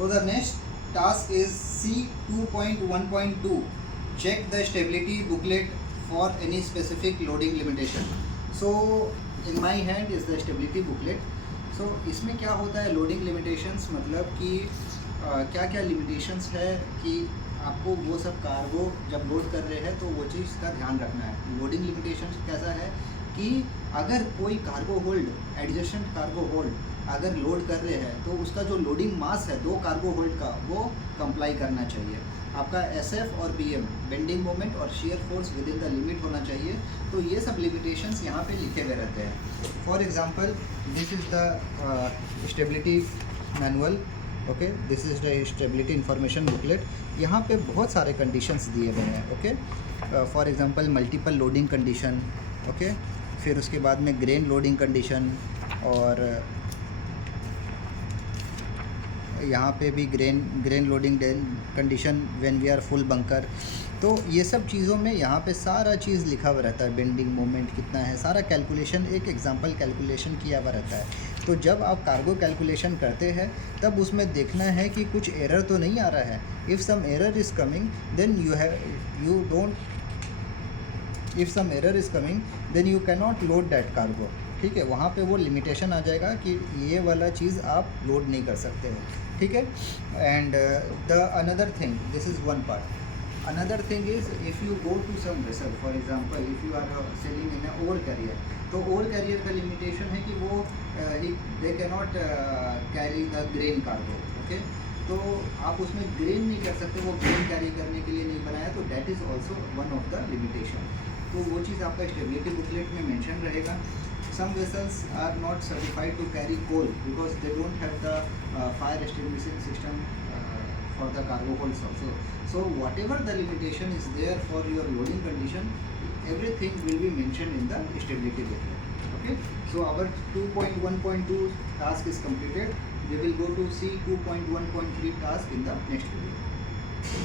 So the next task is C2.1.2. Check the stability booklet for any specific loading limitation. So in my hand is the stability booklet. So इसमें क्या होता है loading limitations, मतलब कि क्या क्या limitations है कि आपको वो सब कार्गो जब लोड कर रहे हैं तो वो चीज़ का ध्यान रखना है। लोडिंग लिमिटेशन कैसा है कि अगर कोई cargo hold, adjacent cargo hold अगर लोड कर रहे हैं तो उसका जो लोडिंग मास है दो कार्गो होल्ड का वो कंप्लाई करना चाहिए। आपका एसएफ और बीएम, बेंडिंग मोमेंट और shear force with in the limit होना चाहिए। तो ये सब लिमिटेशंस यहाँ पे लिखे हुए रहते हैं। For example this is the stability manual, okay, this is the stability information booklet. यहाँ पे बहुत सारे कंडीशंस दिए गए हैं, okay. For example multiple loading condition, okay, फिर उसके बाद में ग्रेन लोडिंग कंडीशन, और यहाँ पे भी grain loading condition when we are full bunker. तो ये सब चीज़ों में यहाँ पे सारा चीज़ लिखा हुआ रहता है, बेंडिंग मोमेंट कितना है, सारा कैलकुलेशन, एक एग्जांपल कैलकुलेशन किया हुआ रहता है। तो जब आप कार्गो कैलकुलेशन करते हैं तब उसमें देखना है कि कुछ एरर तो नहीं आ रहा है। If some error is coming then you cannot load that cargo, ठीक है। वहाँ पे वो लिमिटेशन आ जाएगा कि ये वाला चीज़ आप लोड नहीं कर सकते हो, ठीक है। And the another thing, this is one part. Another thing is if you go to some vessel, for example if you are sailing in ore carrier, तो ओर कैरियर का लिमिटेशन है कि वो they cannot carry the grain cargo, okay. तो आप उसमें grain नहीं कर सकते, वो ग्रेन कैरी करने के लिए नहीं बनाया, तो that is also one of the limitation. तो वो चीज़ आपका स्टेबिलिटी बुकलेट में मेंशन रहेगा। Some vessels are not certified to carry coal because they don't have the fire extinguishing system for the cargo holds also. So whatever the limitation is there for your loading condition, everything will be mentioned in the stability booklet. Okay. So our 2.1.2 task is completed. We will go to C 2.1.3 task in the next video.